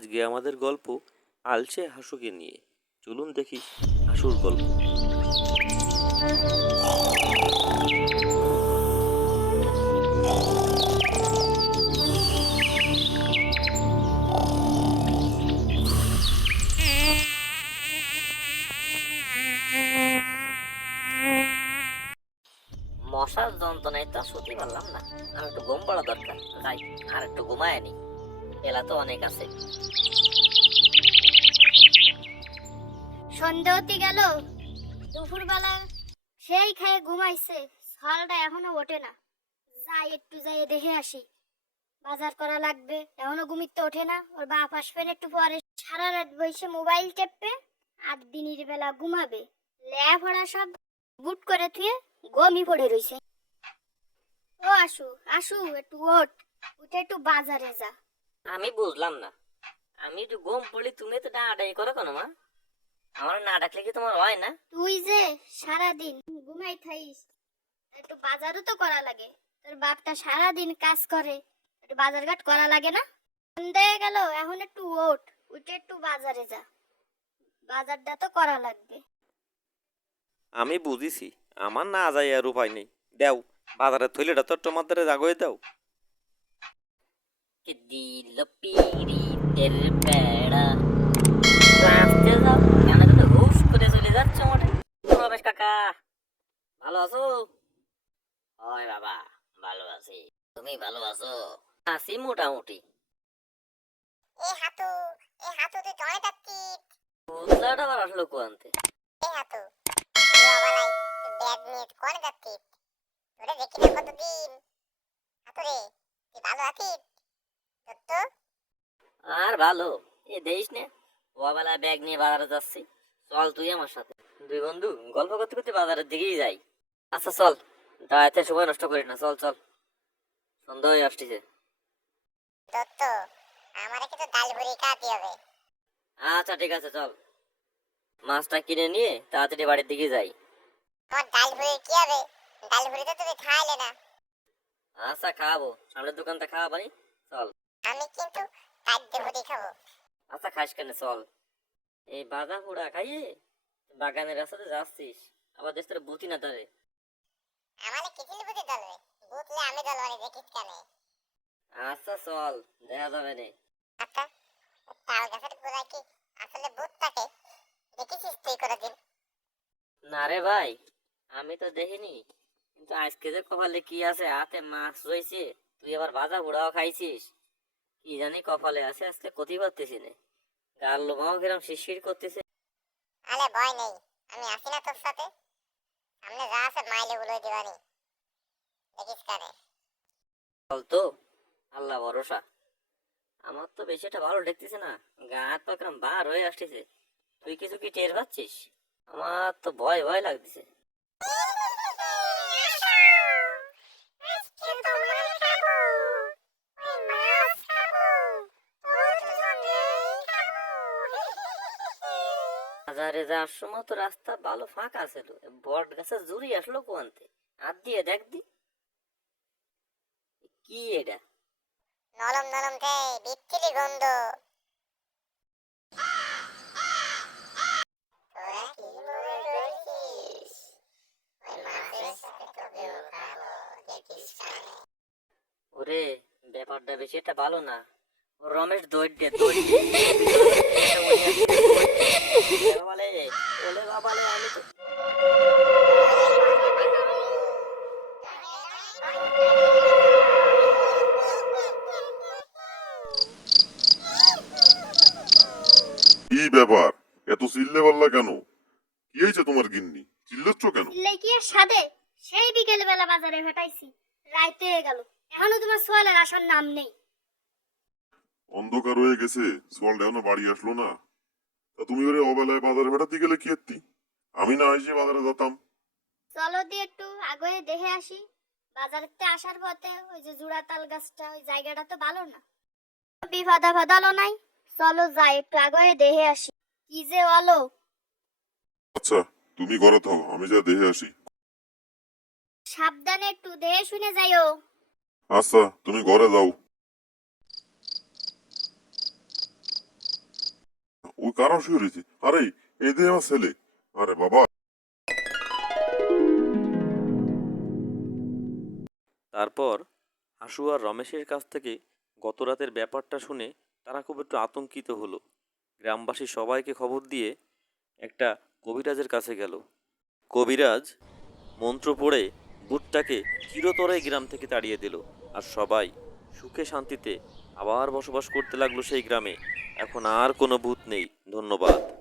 আজকে আমাদের গল্প আলসে হাসুকে নিয়ে। চলুন দেখি হাসুর গল্প। মশার যন্ত্রণায় তো শুতে পারলাম না। আর একটু ঘুম পড়া দরকার। যাই, আর একটু ঘুমায় এলা তো অনেক আছে। সন্ধ্যা হতে গেল। দুপুরবেলা সেই খেয়ে ঘুমাইছে। সকালটা এখনও ওঠে না। যাই একটু যাই দেখে আসি। বাজার করা লাগবে। এখনও ঘুমিতে ওঠে না। ওর বাপ আসবেন একটু পরে। সারা রাত বসে মোবাইল টেপবে আর দিনের বেলা ঘুমাবে। লেফড়া সব বুট করে থুয়ে গমি পড়ে রইছে। ও আসু আসু, একটু ওঠ। উঠে একটু বাজারে যা। আমি বুঝলাম না। আমি একটু ঘুম পড়ি তুমি তো ডাঁটাই করো কেন মা? আমার না ডাকলে কি তোমার হয় না? তুই যে সারাদিন ঘুমাই থাইস একটু বাজারও তো করা লাগে। তোর বাপটা সারাদিন কাজ করে একটু বাজার ঘাট করা লাগে না? সন্ধ্যা গেল এখন একটু ওঠ উঠে একটু বাজারে যা। বাজারটা তো করা লাগবে। আমি বুঝিছি আমার না যাই আর উপায় নেই। দেও বাজারের থইলেটা তো তোমাদের জাগয়ে দাও। দিল পিরিতের বেড়া। আসতে যাও। কেন কিন্তু হুস করে চলে যাচ্ছে মোটে। রমেশ কাকা ভালো আছো? হয় বাবা ভালো আছি। তুমি ভালো আছো? আছি মোটামুটি। এ হাতু এ হাতু তুই জয় যাচ্ছি বুঝলাটা আবার আসলো কোয়ান্তে এ হাতু তুই অবালাই ব্যাগ নিয়ে কোন যাচ্ছি তোরে দেখি না কতদিন। হাতু রে তুই ভালো আছিস? তো আর ভালো এ দেখিস না ওবেলা ব্যাগ নিয়ে বাজারে যাচ্ছি। চল তুই আমার সাথে। দুই বন্ধু গল্প করতে করতে বাজারের দিকেই যাই। আচ্ছা চল। দাঁড়াতে সময় নষ্ট করিস না চল চল। সন্ধ্যা হয়ে আসতেছে দত্ত আমারে কিন্তু ডাল ভুড়ি খাওয়াতে হবে। আচ্ছা ঠিক আছে চল। মাছটা কিনে নিয়ে তাড়াতাড়ি বাড়ির দিকে যাই। আমার ডাল ভুড়ি কি হবে? ডাল ভুড়ি তো তুমি খাইলে না। আচ্ছা খাওয়াবো। সামনের দোকানটা খাওয়াবানি চল। আমি কিন্তু খাদ্য ভুড়ি খাব। আচ্ছা খাস কেন? চল। এই বাজা খাইয়ে বাগানের রাস্তাতে যাচ্ছিস। আবার দেশের বুতি না তারে আমারে বুঝি দলবে বুঝলে আমি দেখিস কেন? আচ্ছা চল। দেখা যাবে নে। আচ্ছা তাল গাছের গোড়ায় কি আসলে ভূত থাকে? দেখেছিস তুই কোনোদিন? না রে ভাই আমি তো দেখিনি। কিন্তু আজকে যে কপালে কি আছে হাতে মাছ রয়েছে তুই আবার ভাজা পোড়াও খাইছিস। কি জানি কপালে আছে আজকে ক্ষতি পারতেছি না। গাল লোমাও কিরম শিরশির করতেছে। আলে ভয় নেই আমি আসি না তোর সাথে। সামনে যা আছে মাইলে গুলো দিবানি। দেখিস কেন চল তো আল্লাহ ভরসা। আমার তো বেশি একটা ভালো দেখতেছে না। গা হাত পা কিরম বার হয়ে আসতেছে। তুই কিছু কি টের পাচ্ছিস? আমার তো ভয় ভয় লাগতেছে। বাজারে যাওয়ার সময় তো রাস্তা ভালো ফাঁকা ছিল। বট গাছে জুড়ি আসলো কোয়ান্তে হাত দিয়ে দেখ দি। কি এটা? নরম নরম দে বিচ্ছিরি গন্ধ। ওরে ব্যাপারটা বেশি এটা ভালো না। ও রমেশ দৌড় দে। কি ব্যাপার এত চিল্লে পাল্লা কেন? কি হয়েছে তোমার গিন্নি? চিল্লাচ্ছ কেন? কি আর সাদে সেই বিকেল বেলা বাজারে ভেটাইছি রাইতে হয়ে গেল। এখনও তোমার সোয়ালের আসার নাম নেই। অন্ধকার হয়ে গেছে সোয়ালটা এখনও বাড়ি আসলো না। তা তুমি ওরে অবেলায় বাজারে ভেটাতে গেলে কি এত্তি আমি না এসে বাজারে যেতাম। চলো দিয়ে একটু আগে দেখে আসি। বাজারেতে আসার পথে ওই যে জুড়া তাল গাছটা ওই জায়গাটা তো ভালো না। বিফাদা ফাদালো নাই। চলো যাই একটু আগে দেখে আসি। কি যে বলো? আচ্ছা তুমি ঘরে থাও আমি যা দেখে আসি। সাবধানে একটু দেখে শুনে যাইও। আচ্ছা তুমি ঘরে যাও। ওই কারা শুয়ে রয়েছে? আরে এই দে আমার ছেলে। আরে বাবা। তারপর আশু আর রমেশের কাছ থেকে গত রাতের ব্যাপারটা শুনে তারা খুব একটু আতঙ্কিত হলো। গ্রামবাসী সবাইকে খবর দিয়ে একটা কবিরাজের কাছে গেল। কবিরাজ মন্ত্র পড়ে ভূতটাকে চিরতরে গ্রাম থেকে তাড়িয়ে দিল আর সবাই সুখে শান্তিতে আবার বসবাস করতে লাগল সেই গ্রামে। এখন আর কোনো ভূত নেই। ধন্যবাদ।